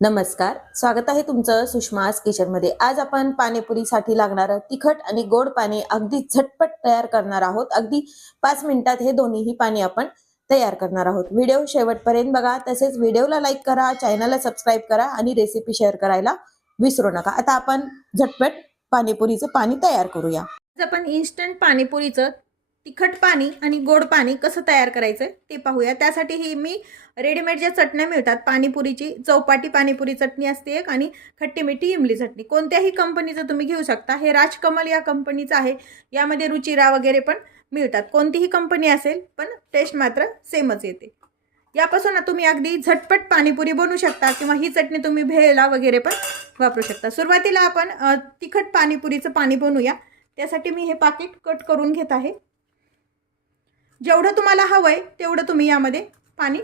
नमस्कार, स्वागत आहे तुमचं सुषमास किचनमध्ये। आज आपण पाणीपुरीसाठी लागणारं तिखट आणि गोड पाणी अगदी झटपट तयार करणार आहोत। अगदी 5 मिनिटात हे दोन्हीही पाणी आपण तयार करणार आहोत। व्हिडिओ शेवटपर्यंत बघा, तसेच व्हिडिओला लाईक करा, चॅनलला सबस्क्राईब करा आणि रेसिपी शेअर करायला विसरू नका। आता आपण झटपट पाणीपुरीचं पाणी तयार करूया। आज आपण इन्स्टंट पाणीपुरीचं तिखट पाणी आणि गोड पाणी कसं तयार करायचं ते पाहूया। त्यासाठी ही मी रेडीमेड ज्या चटण्या मिळतात पाणीपुरीची, चौपाटी पाणीपुरी चटणी असते एक, आणि खट्टी मिठी इमली चटणी, कोणत्याही कंपनीचं तुम्ही घेऊ शकता। हे राजकमल या कंपनीचं आहे। यामध्ये रुचिरा वगैरे पण मिळतात। कोणतीही कंपनी असेल पण टेस्ट मात्र सेमच येते। यापासून तुम्ही अगदी झटपट पाणीपुरी बनवू शकता, किंवा ही चटणी तुम्ही भेळला वगैरे पण वापरू शकता। सुरुवातीला आपण तिखट पाणीपुरीचं पाणी बनवूया। त्यासाठी मी हे पाकिट कट करून घेत आहे। जेवढं तुम्हाला हवंय तेवढं तुम्ही यामध्ये पाणी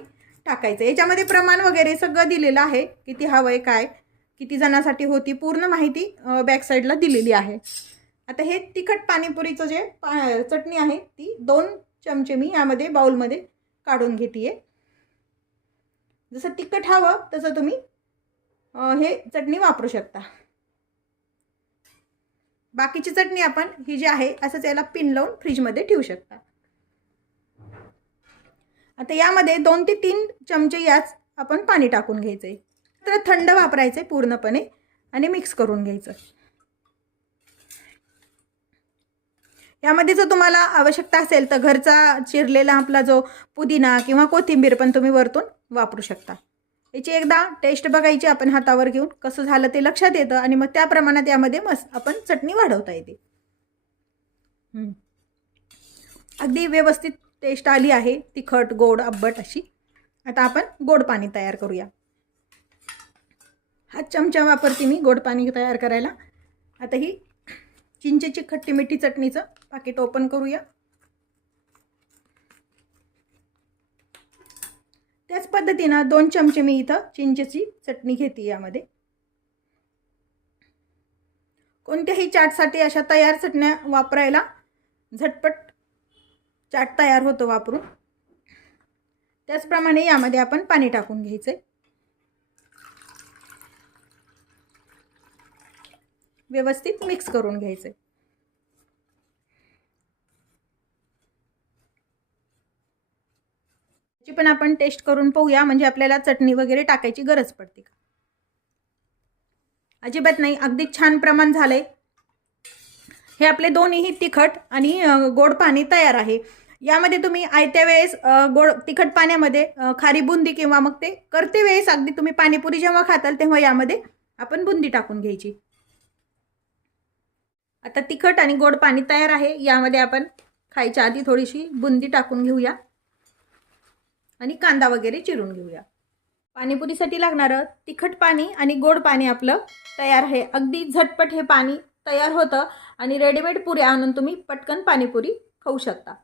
टाकायचं। याच्यामध्ये प्रमाण वगैरे सगळं दिलेलं आहे, किती हवंय, काय, किती जणांसाठी होती, पूर्ण माहिती बॅक साईडला दिलेली आहे। आता हे तिखट पाणीपुरीचं जे चटणी आहे ती 2 चमचे मी यामध्ये बाउलमध्ये काढून घेतेय। जसं तिखट हवं तसं तुम्ही हे चटणी वापरू शकता। बाकीची चटणी आपण ही जी आहे असंच याला पिन लावून फ्रीजमध्ये ठेवू शकता। आता यामध्ये 2 ते 3 चमचे याच आपण पाणी टाकून घ्यायचे। तर थंड वापरायचे पूर्णपणे आणि मिक्स करून घ्यायचं। यामध्ये जर तुम्हाला आवश्यकता असेल तर घरचा चिरलेला आपला जो पुदिना किंवा कोथिंबीर पण तुम्ही वरतून वापरू शकता। याची एकदा टेस्ट बघायची आपण हातावर घेऊन, कसं झालं ते लक्षात येतं, आणि मग त्या प्रमाणात यामध्ये आपण चटणी वाढवता येते। अगदी व्यवस्थित टेस्ट आली आहे, तिखट गोड आंबट अशी। आता आपण गोड पाणी तयार करूया। हा चमचा वापरते मी गोड पाणी तयार करायला। आता ही चिंचेची खट्टी मिठी चटणीचं पाकिट ओपन करूया। त्याच पद्धतीनं 2 चमचे मी इथं चिंचेची चटणी घेते। यामध्ये कोणत्याही चाटसाठी अशा तयार चटण्या वापरायला झटपट चाट तयार होतो वापरून। त्याचप्रमाणे यामध्ये आपण पाणी टाकून घ्यायचे, व्यवस्थित मिक्स करून घ्यायचे। याची पण आपण टेस्ट करून पाहूया, म्हणजे आपल्याला चटणी वगैरे टाकायची गरज पडते का। अजिबात नाही, अगदी छान प्रमाण झालंय। हे आपले दोन्हीही तिखट आणि गोड पाणी तयार आहे। यामध्ये तुम्ही आयत्या वेळेस गोड तिखट पाण्यामध्ये खारी बुंदी, किंवा मग ते करते वेळेस अगदी तुम्ही पाणीपुरी जेव्हा खाताल तेव्हा यामध्ये आपण बुंदी टाकून घ्यायची। आता तिखट आणि गोड पाणी तयार आहे। यामध्ये आपण खायच्या आधी थोडीशी बुंदी टाकून घेऊया आणि कांदा वगैरे चिरून घेऊया। पाणीपुरीसाठी लागणारं तिखट पाणी आणि गोड पाणी आपलं तयार आहे। अगदी झटपट हे पाणी तयार होतं आणि रेडीमेड पुऱ्या आणून तुम्ही पटकन पाणीपुरी खाऊ शकता।